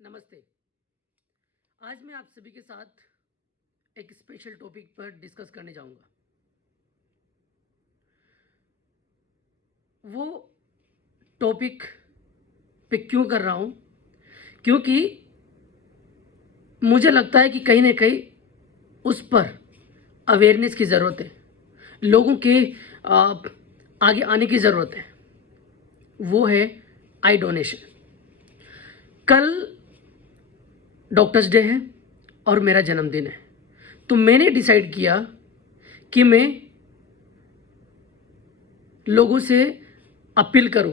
नमस्ते। आज मैं आप सभी के साथ एक स्पेशल टॉपिक पर डिस्कस करने जाऊंगा। वो टॉपिक पे क्यों कर रहा हूं? क्योंकि मुझे लगता है कि कहीं ना कहीं उस पर अवेयरनेस की ज़रूरत है, लोगों के आगे आने की ज़रूरत है। वो है आई डोनेशन। कल डॉक्टर्स डे है और मेरा जन्मदिन है, तो मैंने डिसाइड किया कि मैं लोगों से अपील करूं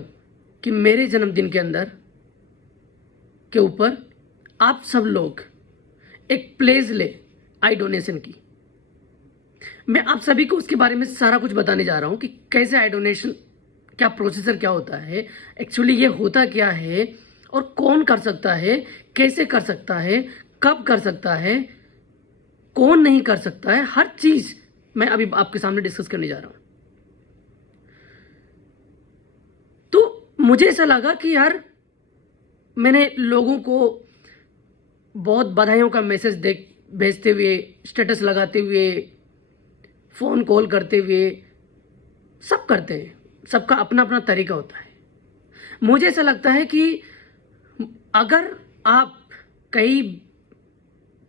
कि मेरे जन्मदिन के अंदर के ऊपर आप सब लोग एक प्लेज ले आई डोनेशन की। मैं आप सभी को उसके बारे में सारा कुछ बताने जा रहा हूं कि कैसे आई डोनेशन, क्या प्रोसीजर क्या होता है, एक्चुअली ये होता क्या है और कौन कर सकता है, कैसे कर सकता है, कब कर सकता है, कौन नहीं कर सकता है, हर चीज मैं अभी आपके सामने डिस्कस करने जा रहा हूं। तो मुझे ऐसा लगा कि यार मैंने लोगों को बहुत बधाइयों का मैसेज भेजते हुए, स्टेटस लगाते हुए, फोन कॉल करते हुए, सब करते हैं, सबका अपना अपना तरीका होता है। मुझे ऐसा लगता है कि अगर आप कहीं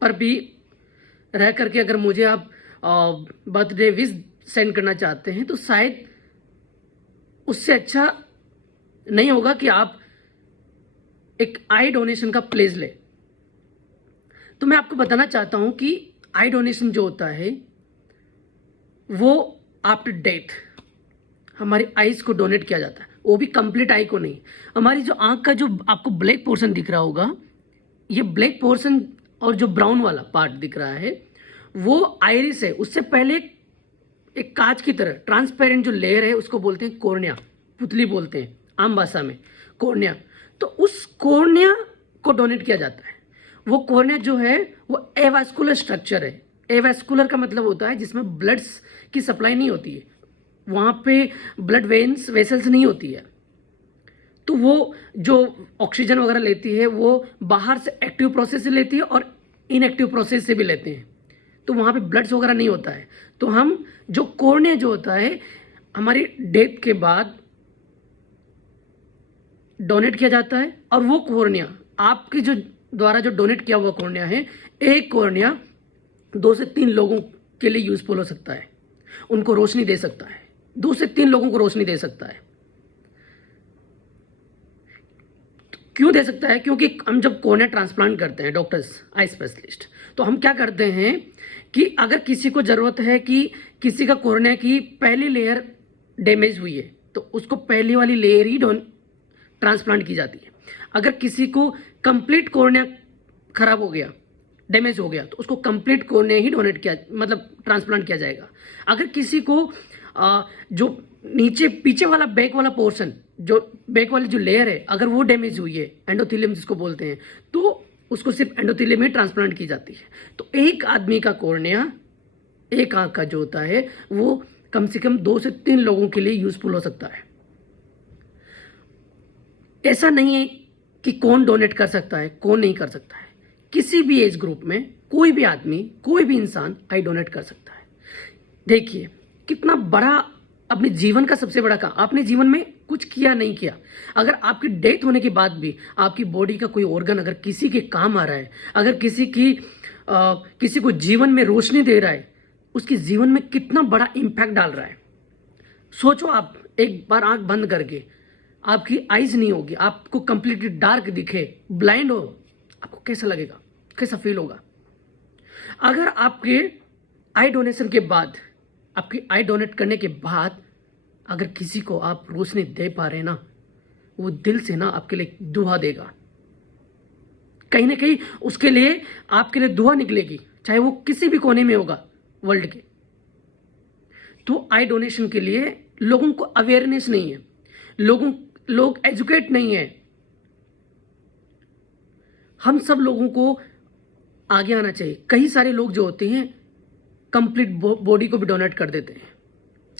पर भी रह करके अगर मुझे आप बर्थडे विश सेंड करना चाहते हैं तो शायद उससे अच्छा नहीं होगा कि आप एक आई डोनेशन का प्लेज ले। तो मैं आपको बताना चाहता हूं कि आई डोनेशन जो होता है वो आफ्टर डेथ हमारी आईज को डोनेट किया जाता है, वो भी कंप्लीट आई को नहीं। हमारी जो आंख का जो आपको ब्लैक पोर्शन दिख रहा होगा, ये ब्लैक पोर्शन और जो ब्राउन वाला पार्ट दिख रहा है वो आइरिस है। उससे पहले एक कांच की तरह ट्रांसपेरेंट जो लेयर है उसको बोलते हैं कॉर्निया, पुतली बोलते हैं आम भाषा में, कॉर्निया। तो उस कॉर्निया को डोनेट किया जाता है। वो कॉर्निया जो है वो एवास्कुलर स्ट्रक्चर है। एवास्कुलर का मतलब होता है जिसमें ब्लड्स की सप्लाई नहीं होती है, वहां पे ब्लड वेन्स वेसल्स नहीं होती है। तो वो जो ऑक्सीजन वगैरह लेती है वो बाहर से एक्टिव प्रोसेस से लेती है और इनएक्टिव प्रोसेस से भी लेते हैं, तो वहां पे ब्लड्स वगैरह नहीं होता है। तो हम जो कॉर्निया जो होता है हमारी डेथ के बाद डोनेट किया जाता है, और वो कॉर्निया आपके जो द्वारा जो डोनेट किया हुआ कॉर्निया है, एक कॉर्निया 2 से 3 लोगों के लिए यूजफुल हो सकता है, उनको रोशनी दे सकता है, 2 से 3 लोगों को रोशनी दे सकता है। क्यों दे सकता है? क्योंकि हम जब कॉर्निया ट्रांसप्लांट करते हैं, डॉक्टर्स आई स्पेशलिस्ट, तो हम क्या करते हैं कि अगर किसी को जरूरत है कि किसी का कॉर्निया की पहली लेयर डैमेज हुई है तो उसको पहली वाली लेयर ही ट्रांसप्लांट की जाती है। अगर किसी को कंप्लीट कॉर्निया खराब हो गया, डैमेज हो गया, तो उसको कंप्लीट कॉर्निया ही डोनेट किया, मतलब ट्रांसप्लांट किया जाएगा। अगर किसी को जो नीचे पीछे वाला बैक वाला पोर्शन, जो बैक वाली जो लेयर है, अगर वो डैमेज हुई है, एंडोथेलियम जिसको बोलते हैं, तो उसको सिर्फ एंडोथेलियम में ट्रांसप्लांट की जाती है। तो एक आदमी का कॉर्निया, एक आंख का जो होता है वो कम से कम 2 से 3 लोगों के लिए यूजफुल हो सकता है। ऐसा नहीं है कि कौन डोनेट कर सकता है कौन नहीं कर सकता है। किसी भी एज ग्रुप में कोई भी आदमी, कोई भी इंसान आई डोनेट कर सकता है। देखिए कितना बड़ा अपने जीवन का सबसे बड़ा काम, आपने जीवन में कुछ किया नहीं किया, अगर आपकी डेथ होने के बाद भी आपकी बॉडी का कोई ऑर्गन अगर किसी के काम आ रहा है, अगर किसी को जीवन में रोशनी दे रहा है, उसके जीवन में कितना बड़ा इंपैक्ट डाल रहा है। सोचो, आप एक बार आंख बंद करके, आपकी आईज नहीं होगी, आपको कंप्लीटली डार्क दिखे, ब्लाइंड हो, आपको कैसा लगेगा, कैसा फील होगा? अगर आपके आई डोनेशन के बाद, आपकी आई डोनेट करने के बाद अगर किसी को आप रोशनी दे पा रहे ना, वो दिल से ना आपके लिए दुआ देगा, कहीं ना कहीं उसके लिए आपके लिए दुआ निकलेगी, चाहे वो किसी भी कोने में होगा वर्ल्ड के। तो आई डोनेशन के लिए लोगों को अवेयरनेस नहीं है, लोग एजुकेट नहीं है। हम सब लोगों को आगे आना चाहिए। कई सारे लोग जो होते हैं कंप्लीट बॉडी को भी डोनेट कर देते हैं।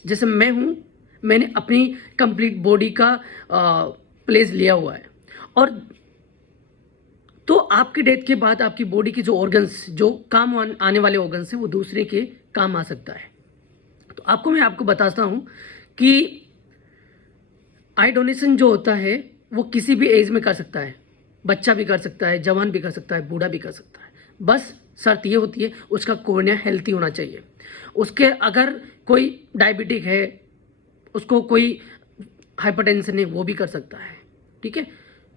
जैसे मैं हूं, मैंने अपनी कंप्लीट बॉडी का प्लेस लिया हुआ है, और तो आपकी डेथ के बाद आपकी बॉडी के जो ऑर्गन्स, जो काम आने वाले ऑर्गन्स हैं, वो दूसरे के काम आ सकता है। तो मैं आपको बताता हूं कि आई डोनेशन जो होता है वो किसी भी एज में कर सकता है, बच्चा भी कर सकता है, जवान भी कर सकता है, बूढ़ा भी कर सकता है। बस शर्त ये होती है उसका कॉर्निया हेल्थी होना चाहिए। उसके अगर कोई डायबिटिक है, उसको कोई हाइपरटेंशन है, वो भी कर सकता है। ठीक है,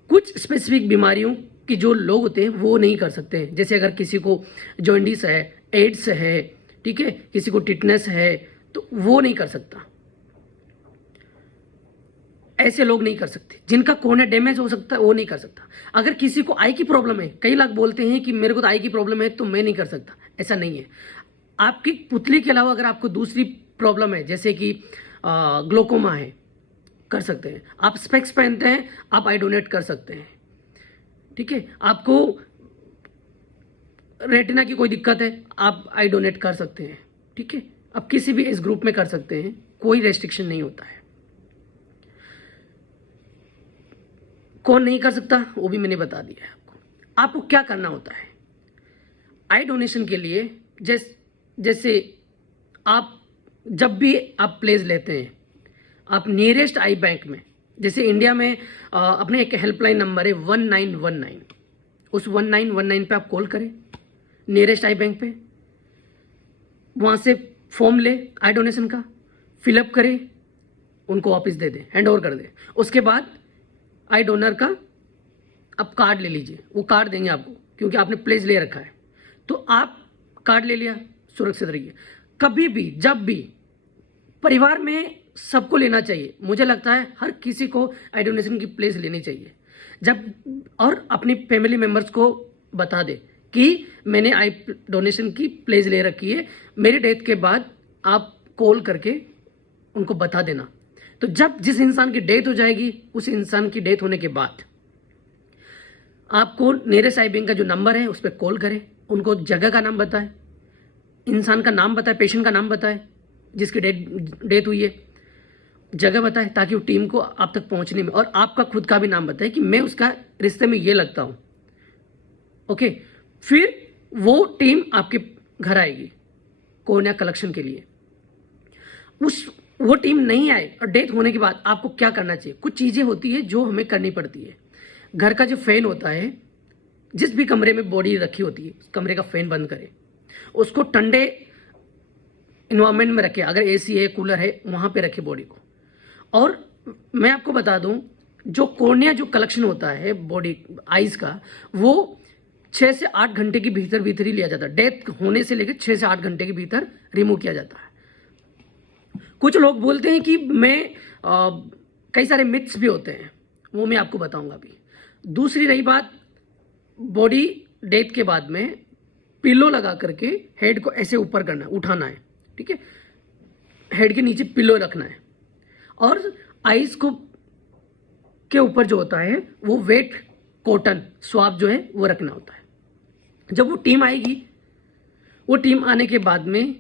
कुछ स्पेसिफिक बीमारियों की जो लोग होते हैं वो नहीं कर सकते। जैसे अगर किसी को जॉन्डिस है, एड्स है, ठीक है, किसी को टिटनेस है, तो वो नहीं कर सकता। ऐसे लोग नहीं कर सकते। जिनका कॉर्निया डैमेज हो सकता है वो नहीं कर सकता। अगर किसी को आई की प्रॉब्लम है, कई लोग बोलते हैं कि मेरे को तो आई की प्रॉब्लम है तो मैं नहीं कर सकता, ऐसा नहीं है। आपकी पुतली के अलावा अगर आपको दूसरी प्रॉब्लम है, जैसे कि ग्लोकोमा है, कर सकते हैं। आप स्पेक्स पहनते हैं, आप आई डोनेट कर सकते हैं। ठीक है, आपको रेटिना की कोई दिक्कत है, आप आई डोनेट कर सकते हैं। ठीक है, आप किसी भी एज ग्रुप में कर सकते हैं, कोई रेस्ट्रिक्शन नहीं होता है। कौन नहीं कर सकता वो भी मैंने बता दिया है आपको। आपको क्या करना होता है आई डोनेशन के लिए? जैसे आप जब भी आप प्लेस लेते हैं, आप नियरेस्ट आई बैंक में, जैसे इंडिया में अपने एक हेल्पलाइन नंबर है 1919, उस 1919 पे आप कॉल करें, नियरेस्ट आई बैंक पे। वहाँ से फॉर्म ले आई डोनेशन का, फिलअप करें, उनको वापस दे दें, हैंड ओवर कर दें। उसके बाद आई डोनर का आप कार्ड ले लीजिए, वो कार्ड देंगे आपको, क्योंकि आपने प्लेस ले रखा है। तो आप कार्ड ले लिया, सुरक्षित रहिए। कभी भी जब भी परिवार में सबको लेना चाहिए, मुझे लगता है हर किसी को आई डोनेशन की प्लेस लेनी चाहिए। जब और अपनी फैमिली मेंबर्स को बता दे कि मैंने आई डोनेशन की प्लेस ले रखी है, मेरे डेथ के बाद आप कॉल करके उनको बता देना। तो जब जिस इंसान की डेथ हो जाएगी, उस इंसान की डेथ होने के बाद आपको नियरेस्ट आई बैंक का जो नंबर है उस पर कॉल करें, उनको जगह का नाम बताएं, इंसान का नाम बताएं, पेशेंट का नाम बताएं जिसकी डेथ हुई है, जगह बताएं, ताकि वो टीम को आप तक पहुंचने में, और आपका खुद का भी नाम बताएं कि मैं उसका रिश्ते में ये लगता हूं। ओके, फिर वो टीम आपके घर आएगी कॉर्निया कलेक्शन के लिए। वो टीम नहीं आए और डेथ होने के बाद आपको क्या करना चाहिए? कुछ चीजें होती है जो हमें करनी पड़ती है। घर का जो फैन होता है, जिस भी कमरे में बॉडी रखी होती है, उस कमरे का फैन बंद करें, उसको ठंडे इन्वायरमेंट में रखें। अगर एसी है, कूलर है, वहां पे रखें बॉडी को। और मैं आपको बता दूं, जो कॉर्निया जो कलेक्शन होता है बॉडी आईज का, वो 6 से 8 घंटे के भीतर भीतर ही लिया जाता है। डेथ होने से लेकर 6 से 8 घंटे के भीतर रिमूव किया जाता है। कुछ लोग बोलते हैं कि कई सारे मिथ्स भी होते हैं, वो मैं आपको बताऊंगा अभी। दूसरी रही बात, बॉडी डेथ के बाद में पिलो लगा करके हेड को ऐसे ऊपर करना है, उठाना है। ठीक है, हेड के नीचे पिलो रखना है, और आईज को के ऊपर जो होता है वो वेट कॉटन स्वाब जो है वो रखना होता है। जब वो टीम आएगी, वो टीम आने के बाद में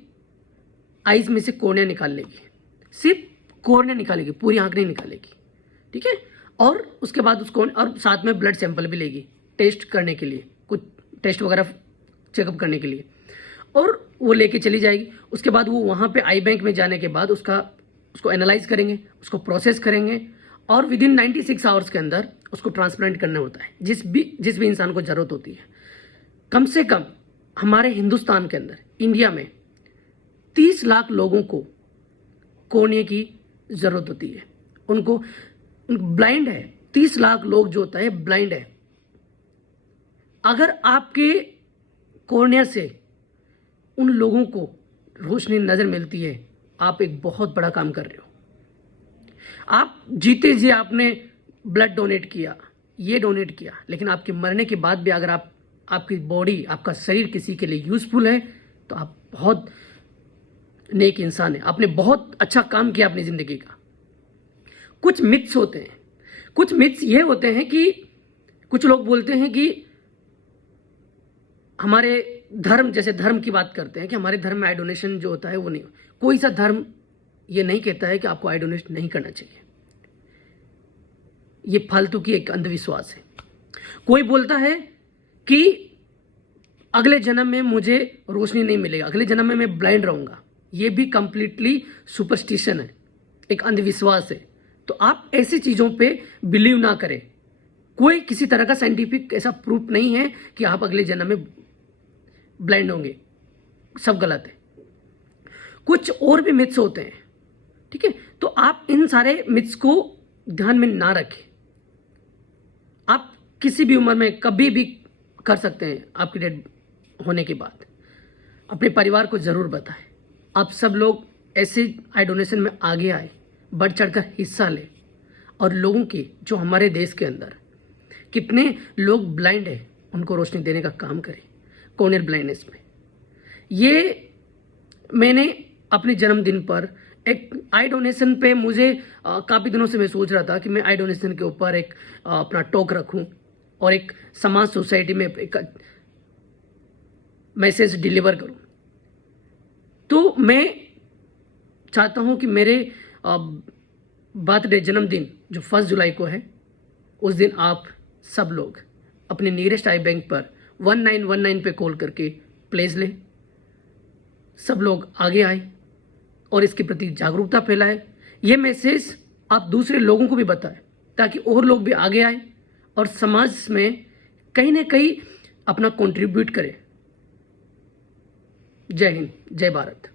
आईज में से कॉर्निया निकाल लेगी, सिर्फ कॉर्निया निकालेगी, पूरी आंख नहीं निकालेगी। ठीक है, और उसके बाद उसको और साथ में ब्लड सैंपल भी लेगी टेस्ट करने के लिए, कुछ टेस्ट वगैरह चेकअप करने के लिए, और वो लेके चली जाएगी। उसके बाद वो वहाँ पे आई बैंक में जाने के बाद उसको एनालाइज करेंगे, उसको प्रोसेस करेंगे, और विद इन 96 आवर्स के अंदर उसको ट्रांसप्लांट करना होता है, जिस भी इंसान को जरूरत होती है। कम से कम हमारे हिंदुस्तान के अंदर, इंडिया में 30 लाख लोगों को कॉर्निया की जरूरत होती है। उनको ब्लाइंड है, 30 लाख लोग जो होता है ब्लाइंड है। अगर आपके कॉर्निया से उन लोगों को रोशनी नजर मिलती है, आप एक बहुत बड़ा काम कर रहे हो। आप जीते जी आपने ब्लड डोनेट किया, ये डोनेट किया, लेकिन आपके मरने के बाद भी अगर आपकी बॉडी, आपका शरीर किसी के लिए यूजफुल है, तो आप बहुत नेक इंसान है, आपने बहुत अच्छा काम किया अपनी जिंदगी का। कुछ मिथ्स होते हैं, कुछ मिथ्स ये होते हैं कि कुछ लोग बोलते हैं कि हमारे धर्म, जैसे धर्म की बात करते हैं कि हमारे धर्म में आई डोनेशन जो होता है वो नहीं। कोई सा धर्म ये नहीं कहता है कि आपको आई डोनेट नहीं करना चाहिए। ये फालतू की एक अंधविश्वास है। कोई बोलता है कि अगले जन्म में मुझे रोशनी नहीं मिलेगा, अगले जन्म में मैं ब्लाइंड रहूंगा, ये भी कंप्लीटली सुपरस्टिशन है, एक अंधविश्वास है। तो आप ऐसी चीज़ों पे बिलीव ना करें। कोई किसी तरह का साइंटिफिक ऐसा प्रूफ नहीं है कि आप अगले जन्म में ब्लाइंड होंगे, सब गलत है। कुछ और भी मिथ्स होते हैं, ठीक है। तो आप इन सारे मिथ्स को ध्यान में ना रखें। आप किसी भी उम्र में कभी भी कर सकते हैं। आपकी डेथ होने के बाद अपने परिवार को जरूर बताएं। आप सब लोग ऐसे आई डोनेशन में आगे आए, बढ़ चढ़कर हिस्सा लें, और लोगों की जो हमारे देश के अंदर कितने लोग ब्लाइंड हैं उनको रोशनी देने का काम करें कॉर्नियल ब्लाइंडनेस में। ये मैंने अपने जन्मदिन पर एक आई डोनेशन पे मुझे काफ़ी दिनों से मैं सोच रहा था कि मैं आई डोनेशन के ऊपर एक अपना टॉक रखूं और एक समाज सोसाइटी में एक मैसेज डिलीवर करूं। तो मैं चाहता हूं कि मेरे बर्थडे जन्मदिन जो 1 जुलाई को है, उस दिन आप सब लोग अपने नियरेस्ट आई बैंक पर 1919 पे कॉल करके प्लेज लें। सब लोग आगे आए और इसके प्रति जागरूकता फैलाएं। ये मैसेज आप दूसरे लोगों को भी बताएं ताकि और लोग भी आगे आए और समाज में कहीं ना कहीं अपना कंट्रीब्यूट करें। जय हिंद, जय भारत।